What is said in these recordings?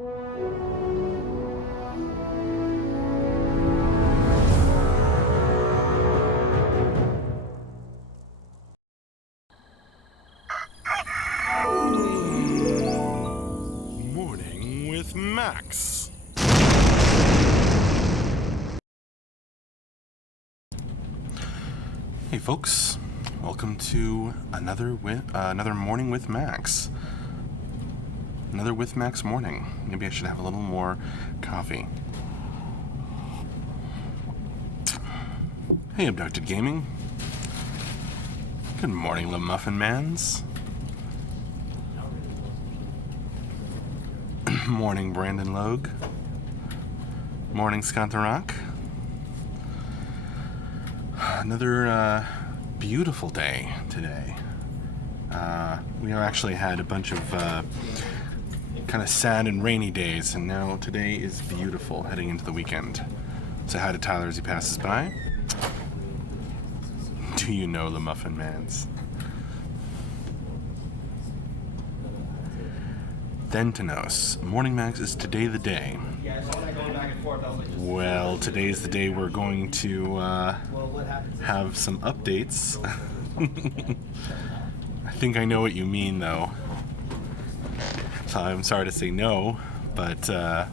Morning with Max. Hey folks, welcome to another morning with Max. Another with Max morning. Maybe I should have a little more coffee. Hey Abducted Gaming. Good morning, Le Muffin Mans. Morning, Brandon Logue. Morning, Skantarak. Another beautiful day today. We actually had a bunch of kind of sad and rainy days, and now today is beautiful, heading into the weekend. Say hi to Tyler as he passes by. Do you know the Muffin Mans? Thentanos. Morning Max, is today the day? Well, today's the day we're going to have some updates. I think I know what you mean, though. So I'm sorry to say no, but hello,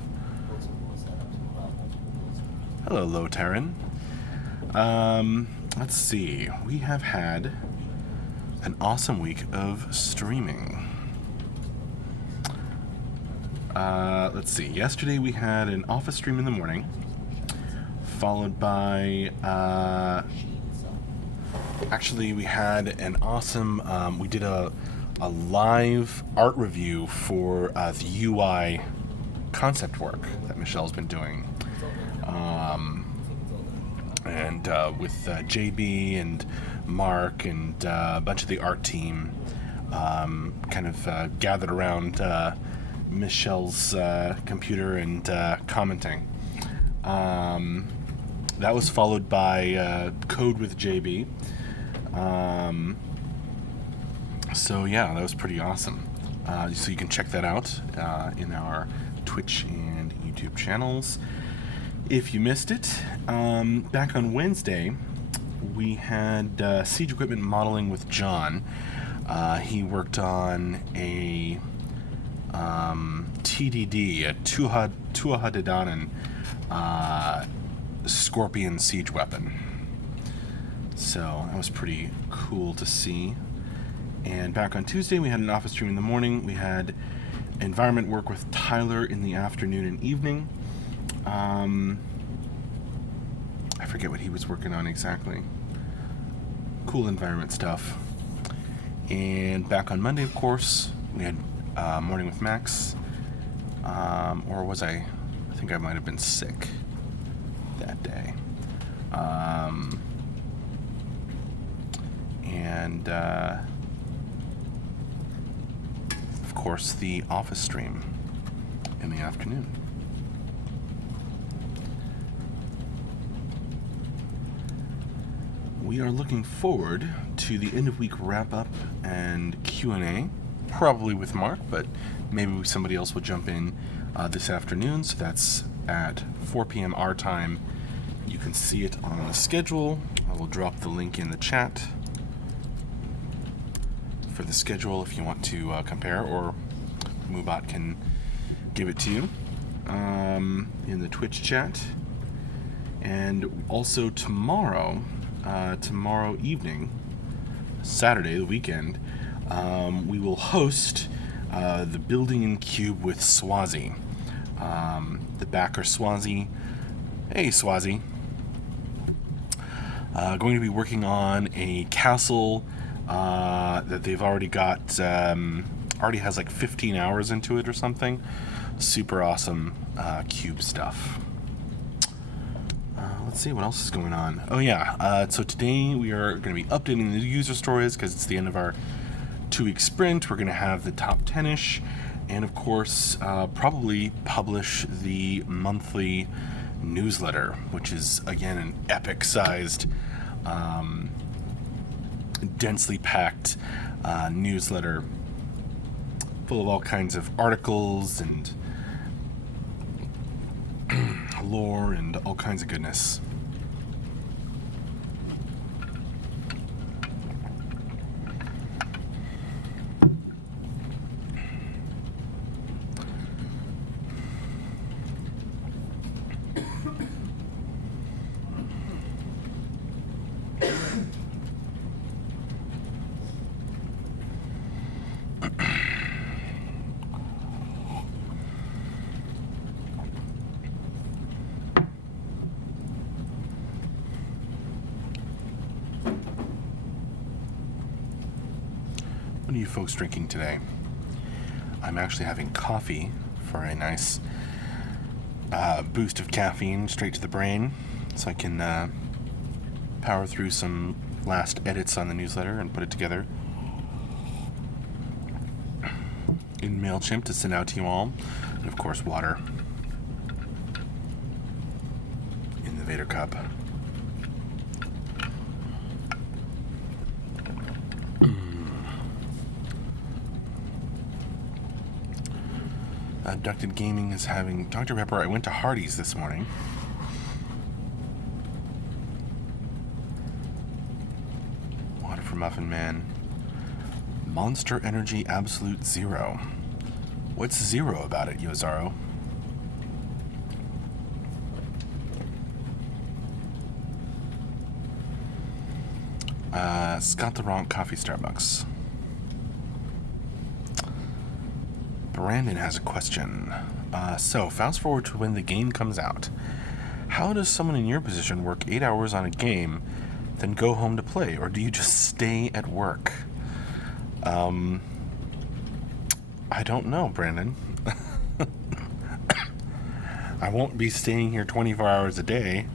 Lotaran. Let's see. We have had an awesome week of streaming. Let's see. Yesterday we had an office stream in the morning, followed by, actually we had an awesome, we did a live art review for the UI concept work that Michelle's been doing. And with JB and Mark and a bunch of the art team kind of gathered around Michelle's computer and commenting. That was followed by Code with JB. So yeah, that was pretty awesome. So you can check that out in our Twitch and YouTube channels if you missed it. Back on Wednesday, we had Siege Equipment Modeling with John. He worked on a TDD, a Tuatha Scorpion siege weapon. So that was pretty cool to see. And back on Tuesday, we had an office stream in the morning. We had environment work with Tyler in the afternoon and evening. I forget what he was working on exactly. Cool environment stuff. And back on Monday, of course, we had morning with Max. Or was I think I might have been sick that day. And of course, the office stream in the afternoon. We are looking forward to the end of week wrap up and Q&A, probably with Mark, but maybe somebody else will jump in this afternoon. So that's at 4 p.m. our time. You can see it on the schedule. I will drop the link in the chat for the schedule if you want to compare, or Mubot can give it to you in the Twitch chat. And also tomorrow evening, Saturday, the weekend, we will host the Building in Cube with Swazi. The backer Swazi. Hey, Swazi. Going to be working on a castle that they've already got, already has like 15 hours into it or something. Super awesome cube stuff. Let's see what else is going on. Oh yeah, so today we are going to be updating the user stories because it's the end of our 2-week sprint. We're going to have the top 10-ish, and of course probably publish the monthly newsletter, which is again an epic-sized, densely packed newsletter full of all kinds of articles and galore and all kinds of goodness. What are you folks drinking today? I'm actually having coffee for a nice boost of caffeine straight to the brain, so I can power through some last edits on the newsletter and put it together in MailChimp to send out to you all. And of course, water in the Vader cup. Abducted Gaming is having Dr. Pepper. I went to Hardee's this morning. Water for Muffin Man. Monster Energy Absolute Zero. What's zero about it, Yozaro? Scott the Ronk Coffee Starbucks. Brandon has a question. So, fast forward to when the game comes out. How does someone in your position work 8 hours on a game, then go home to play? Or do you just stay at work? I don't know, Brandon. I won't be staying here 24 hours a day.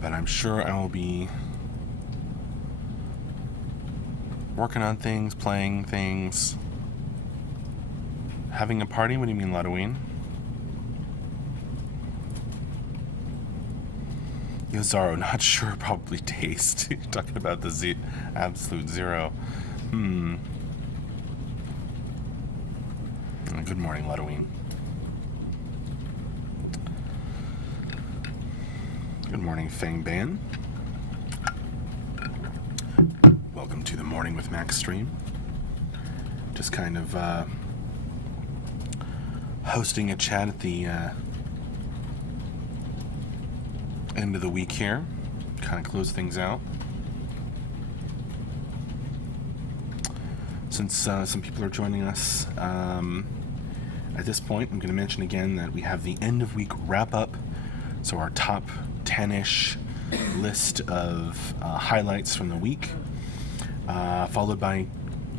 But I'm sure I will be working on things, playing things, having a party. What do you mean, Ludween? Yozaro, not sure, probably taste. You're talking about the absolute zero. Good morning, Ludween. Good morning, Fangban. Welcome to the Morning with Max stream. Just kind of hosting a chat at the end of the week here. Kind of close things out. Since some people are joining us, at this point, I'm going to mention again that we have the end of week wrap up. So our top 10-ish list of highlights from the week, followed by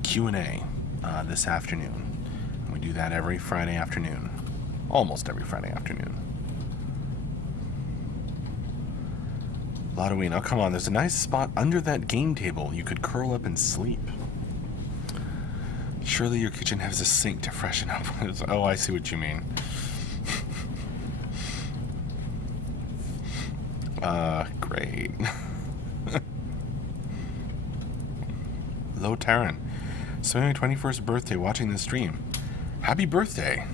Q&A this afternoon. And we do that every Friday afternoon, almost every Friday afternoon. Lotoween, oh come on, there's a nice spot under that game table. You could curl up and sleep. Surely your kitchen has a sink to freshen up. Oh, I see what you mean. Great. Hello, Taryn. So my 21st birthday watching this stream. Happy birthday.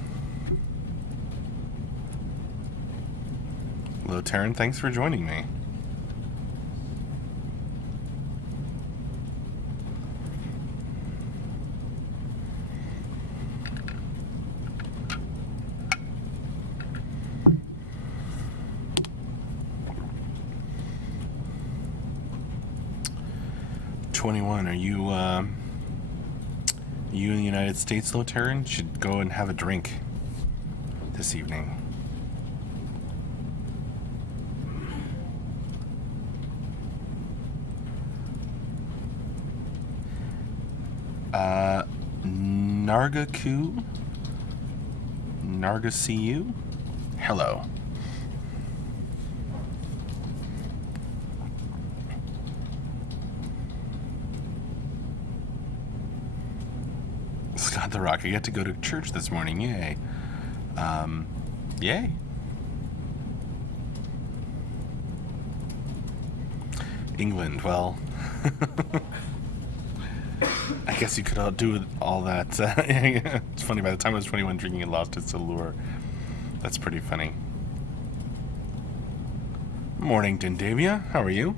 Hello, Taryn. Thanks for joining me. Are you in the United States, Lotaran? Should go and have a drink this evening. Nargaku? Nargacu? Hello. Scott the Rock, I get to go to church this morning, yay. Yay. England, well, I guess you could do all that. It's funny, by the time I was 21, drinking had lost its allure. That's pretty funny. Morning, Dindavia. How are you?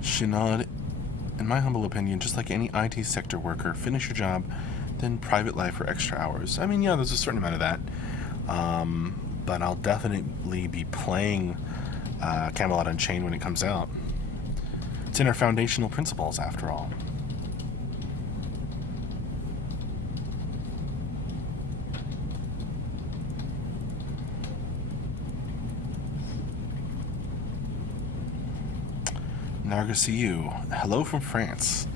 Shinad, in my humble opinion, just like any IT sector worker, finish your job, then private life for extra hours. I mean, yeah, there's a certain amount of that. But I'll definitely be playing Camelot Unchained when it comes out. It's in our foundational principles, after all. Nargasiu, hello from France.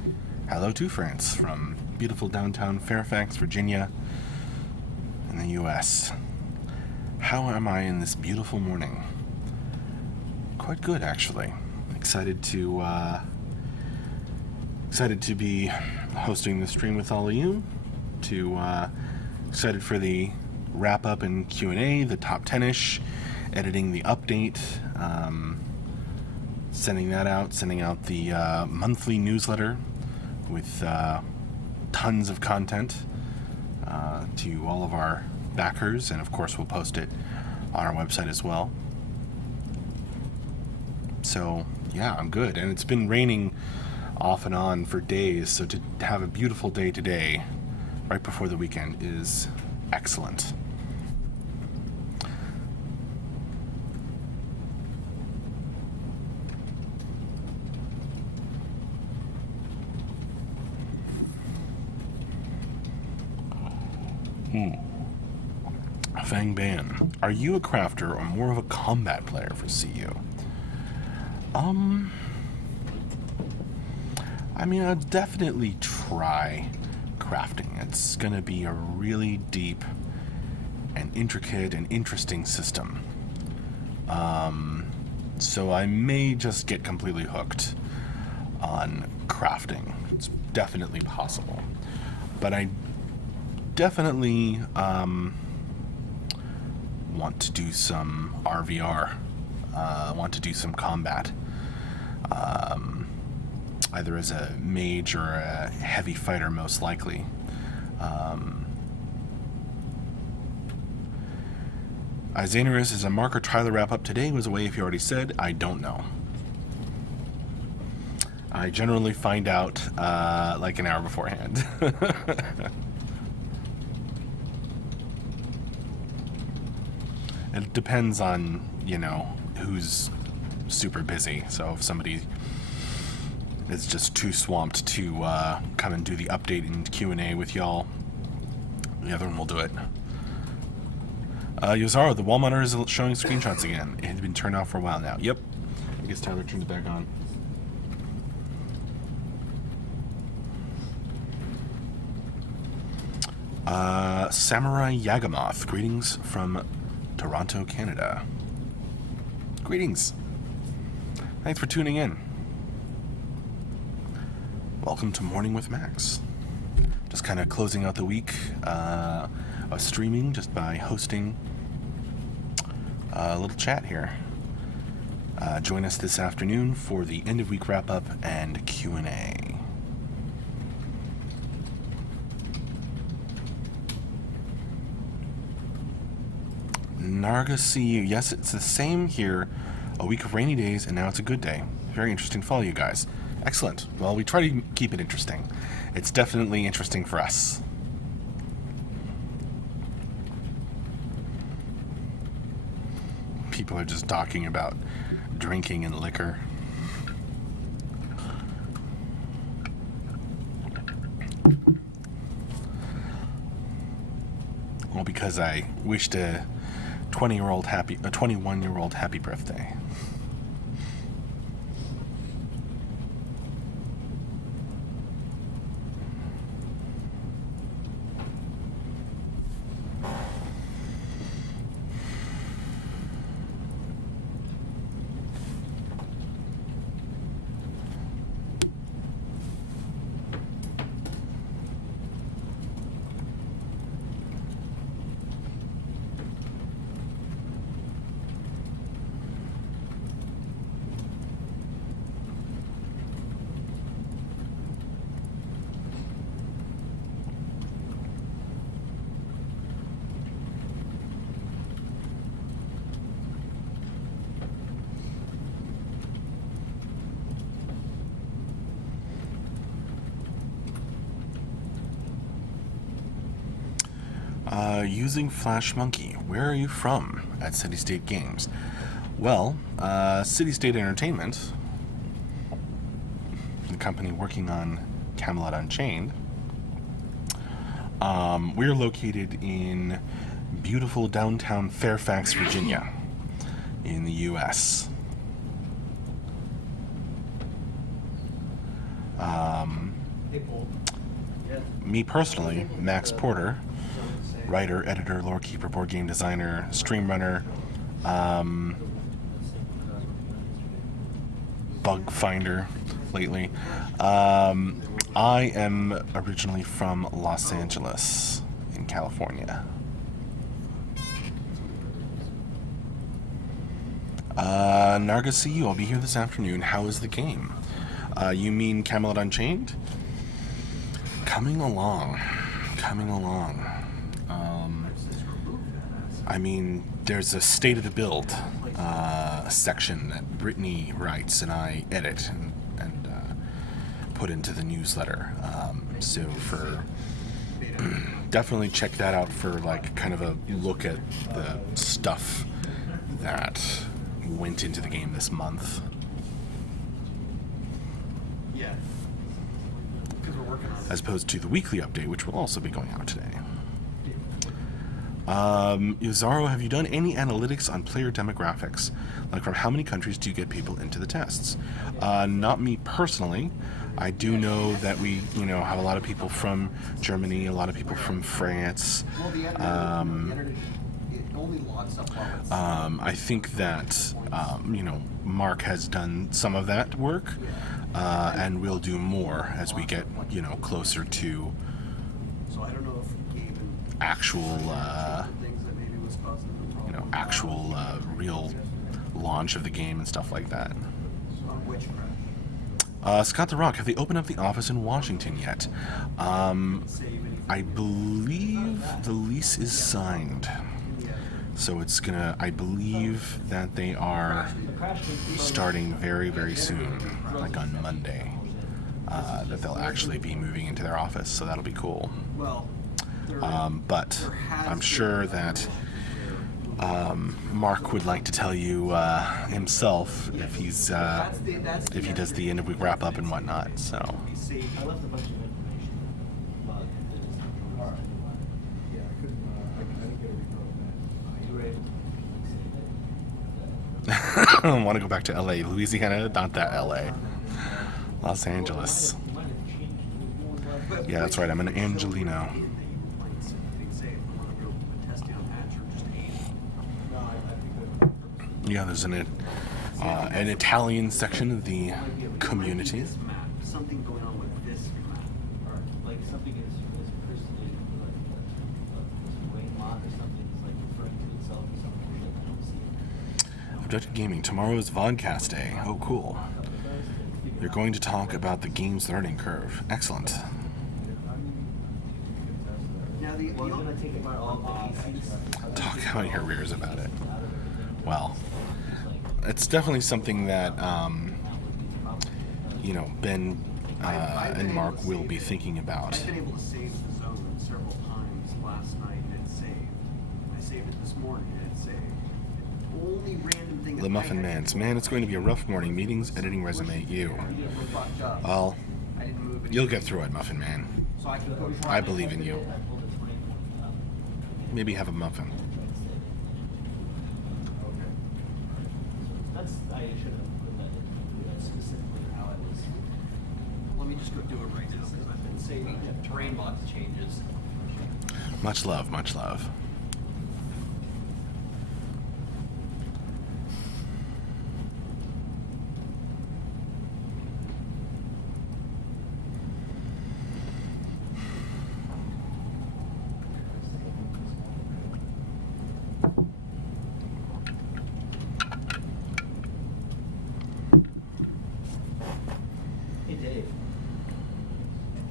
Hello to France from beautiful downtown Fairfax, Virginia, in the U.S. How am I in this beautiful morning? Quite good, actually. Excited to be hosting the stream with all of you. Excited for the wrap up and Q&A, the top 10ish, editing the update, sending out the monthly newsletter with tons of content to all of our backers, and of course we'll post it on our website as well. So yeah, I'm good, and it's been raining off and on for days, so to have a beautiful day today right before the weekend is excellent. Fang Ban, are you a crafter or more of a combat player for CU? I mean, I'll definitely try crafting. It's gonna be a really deep and intricate and interesting system. So I may just get completely hooked on crafting. It's definitely possible. But I definitely want to do some RVR, want to do some combat, either as a mage or a heavy fighter, most likely. Izanerus, is a Mark or Tyler wrap up today was away if you already said? I don't know. I generally find out like an hour beforehand. It depends on, who's super busy. So if somebody is just too swamped to come and do the update and Q&A with y'all, the other one will do it. Yozaro, the wall monitor is showing screenshots again. It had been turned off for a while now. Yep. I guess Tyler turned it back on. Samurai Yagamoth, greetings from Toronto, Canada. Greetings. Thanks for tuning in. Welcome to Morning with Max. Just kind of closing out the week of streaming just by hosting a little chat here. Join us this afternoon for the end of week wrap up and Q&A. Narga, see you. Yes, it's the same here. A week of rainy days, and now it's a good day. Very interesting to follow you guys. Excellent. Well, we try to keep it interesting. It's definitely interesting for us. People are just talking about drinking and liquor. Well, because I wished a 21-year-old happy birthday. Using Flash Monkey. Where are you from at City State Games? Well, City State Entertainment, the company working on Camelot Unchained, we're located in beautiful downtown Fairfax, Virginia, in the U.S. Me personally, Max Porter, writer, editor, lore keeper, board game designer, stream runner, bug finder lately. I am originally from Los Angeles in California. Narga, see you. I'll be here this afternoon. How is the game? You mean Camelot Unchained? Coming along. I mean, there's a state of the build section that Brittany writes and I edit and put into the newsletter. So for definitely check that out for like kind of a look at the stuff that went into the game this month. Yeah. As opposed to the weekly update, which will also be going out today. Uzaro, have you done any analytics on player demographics? Like from how many countries do you get people into the tests? Not me personally. I do know that we, have a lot of people from Germany, a lot of people from France. I think that, Mark has done some of that work, and we'll do more as we get, closer to actual, real launch of the game and stuff like that. Scott the Rock, have they opened up the office in Washington yet? I believe the lease is signed. So it's I believe that they are starting very, very soon, like on Monday, that they'll actually be moving into their office, so that'll be cool. But I'm sure that Mark would like to tell you himself if he does the end of week wrap up and whatnot. So. I want to go back to LA, Louisiana, not that LA. Los Angeles. Yeah, that's right. I'm an Angelino. Yeah, there's an Italian section of the community. Something going on with this map, like something is personally like weight mod or something is like referring to itself or something that I don't see. Abducted Gaming. Tomorrow is Vodcast Day. Oh, cool. You're going to talk about the game's learning curve. Excellent. Talk about your rears about it. Well, it's definitely something that, Ben and Mark will be thinking about. I've been able to save the zone several times last night and it saved. I saved it this morning and it saved. The only random thing The Muffin Mans. Man, it's going to be a rough morning. Meetings, editing resume, you. Well, you'll get through it, Muffin Man. I believe in you. Maybe have a muffin. I should have put that in specifically how it was. Let me just go do it right now because I've been saving terrain box changes. Much love, much love.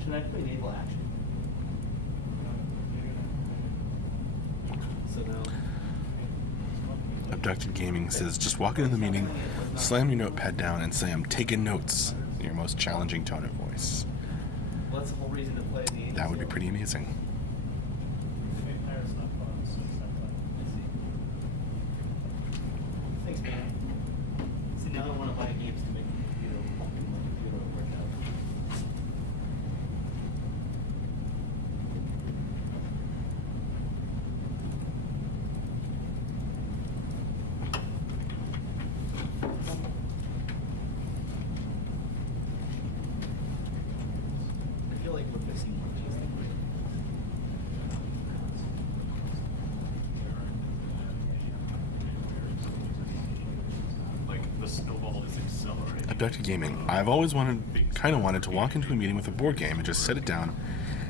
Should I put enable action? So now. Abducted Gaming says, just walk into the meeting, slam your notepad down, and say, I'm taking notes in your most challenging tone of voice. Well, that's the whole reason to play the That would be pretty amazing. Abducted Gaming. I've always kind of wanted to walk into a meeting with a board game and just set it down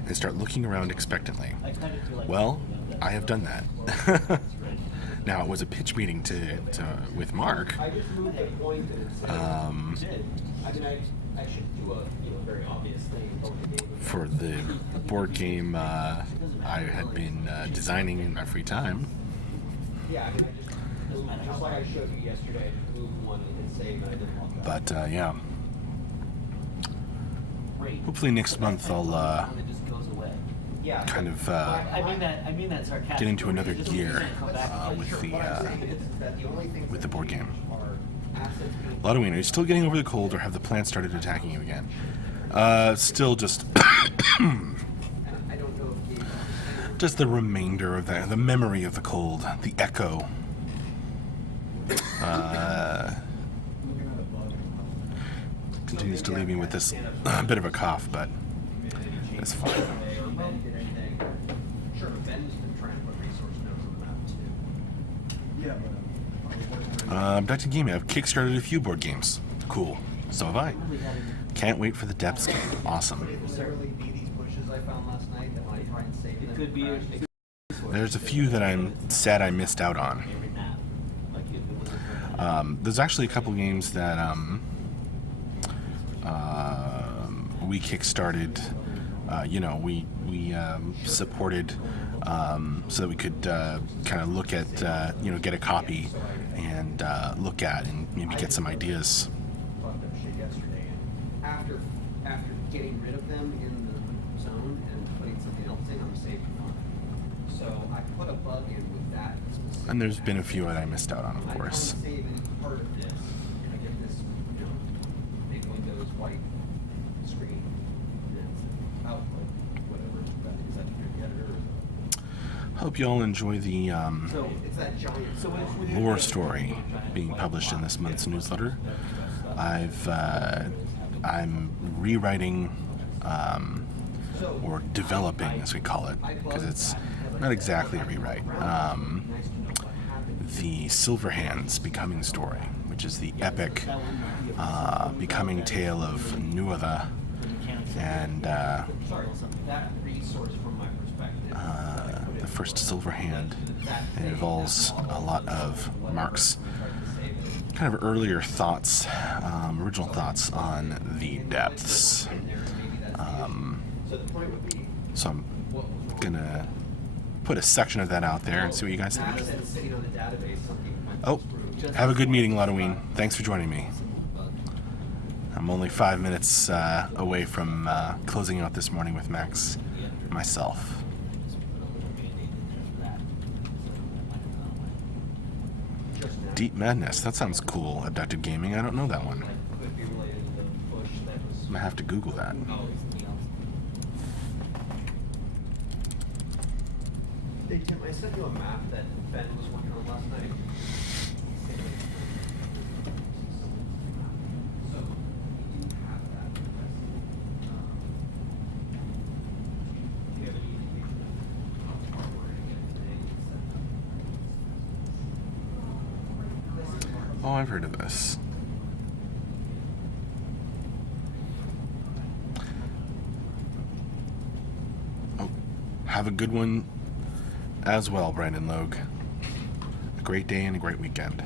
and start looking around expectantly. Well, I have done that. Now, it was a pitch meeting with Mark. I just moved a point and it said, I mean, I should do a very obvious thing. For the board game I had been designing in my free time. Yeah, I mean, just like I showed you yesterday, I just moved one and saved and I didn't walk out. But yeah, hopefully next month I'll It just goes away. Yeah. kind of I mean that sarcastically. get into another It doesn't gear come back. with the board game. Ladwin, are you still getting over the cold, or have the plants started attacking you again? Still just just the remainder of the memory of the cold, the echo. Continues to leave me with this bit of a cough, but it's fine. Sure, Ben's been trying to put resource nodes on the map too. Abducted Gaming, I've kickstarted a few board games. Cool. So have I. Can't wait for the Depths game. Awesome. Could it literally be these bushes I found last night that when I try and save them? It could be. There's a few that I'm sad I missed out on. There's actually a couple games that we kickstarted. We supported so that we could kind of look at get a copy and look at and maybe get some ideas. Fucked up shit yesterday, and after getting rid of them in the zone and putting something else in, I'm saving one. So I put a bug in with that specific. And there's been a few that I missed out on, of course. I can't save any part of this, and I get this, big Windows white screen, and it's output, whatever. Is that your editor? Hope you all enjoy the So It's that giant. So when lore story being published in this month's newsletter. I'm rewriting or developing, as we call it, because it's not exactly a rewrite. The Silverhands Becoming story, which is the epic becoming tale of Nuada and Sorry, that resource from my perspective. the first Silverhand. It involves a lot of Mark's kind of earlier thoughts, original thoughts on the Depths. So the point would be, So I'm gonna put a section of that out there and see what you guys think. rather than sitting on the database, something might be Oh, screwed. have a good meeting, Ladwin. Thanks for joining me. I'm only 5 minutes away from closing out this morning with Max myself. Deep Madness. That sounds cool. Abducted Gaming. I don't know that one. Could be related to the bush that was. I'm gonna have to Google that. Hey Tim, I sent you a map that Ben was working on last night. So he didn't have that. Do you have any indication of how far we're gonna get today? Oh, I've heard of this. Oh, have a good one as well, Brandon Logue. A great day and a great weekend.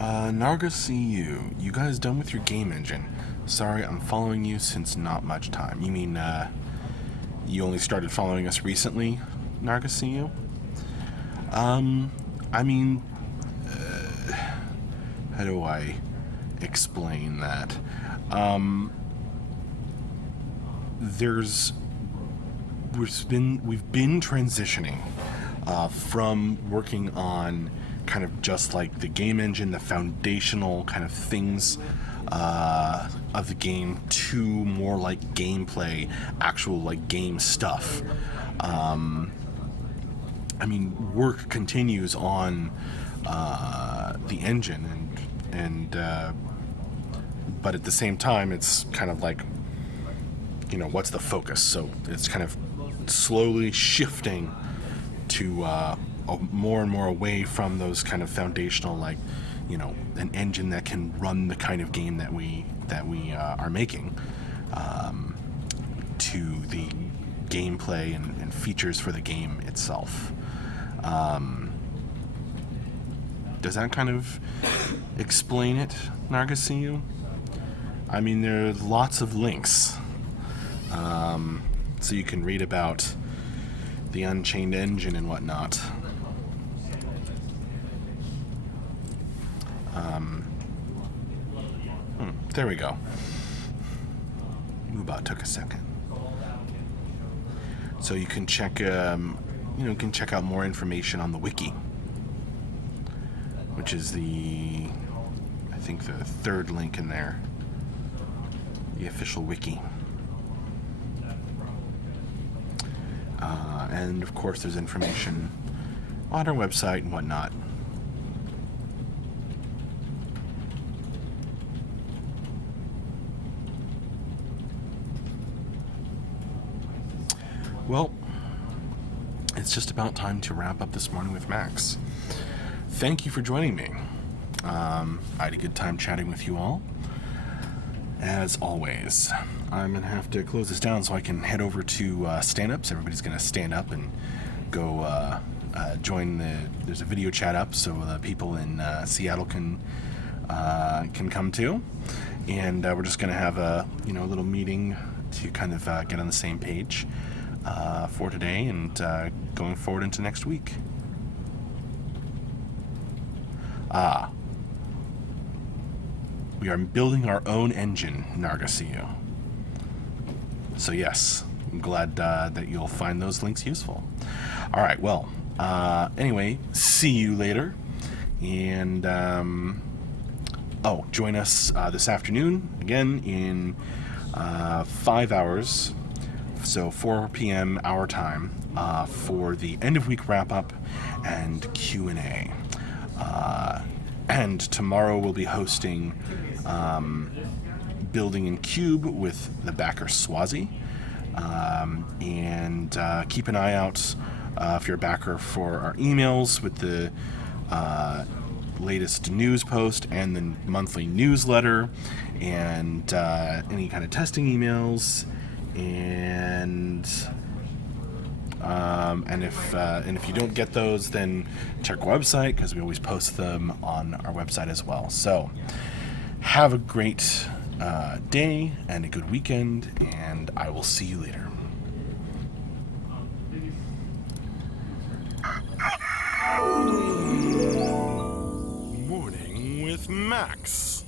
Narga CU, you guys done with your game engine? Sorry, I'm following you since not much time. You mean, you only started following us recently, Narga CU? I mean, how do I explain that? We've been transitioning from working on kind of just like the game engine, the foundational kind of things of the game, to more like gameplay, actual like game stuff. I mean, work continues on the engine, and but at the same time, it's kind of like, you know, what's the focus? So it's kind of slowly shifting to more and more away from those kind of foundational, like, you know, an engine that can run the kind of game that we are making, to the gameplay and features for the game itself. Does that kind of explain it, Narga CU? I mean, there are lots of links, so you can read about the Unchained engine and whatnot. There we go. Moobot took a second. So you can check, you can check out more information on the wiki, which is I think the third link in there, the official wiki. And of course, there's information on our website and whatnot. Well, it's just about time to wrap up this morning with Max. Thank you for joining me. I had a good time chatting with you all. As always, I'm going to have to close this down so I can head over to stand-ups. Everybody's going to stand up and go join there's a video chat up, so the people in Seattle can come too. And we're just going to have a little meeting to kind of get on the same page for today and going forward into next week. We are building our own engine, Narga CU. So yes, I'm glad that you'll find those links useful. All right, well, anyway, see you later. And, join us this afternoon, again, in 5 hours, so 4 p.m. our time, for the end-of-week wrap-up and Q&A. And tomorrow we'll be hosting Building in Cube with the backer Swazi. And keep an eye out, if you're a backer, for our emails with the latest news post and the monthly newsletter, and any kind of testing emails, and if you don't get those, then check our website, because we always post them on our website as well. So have a great day and a good weekend, and I will see you later. Morning with Max.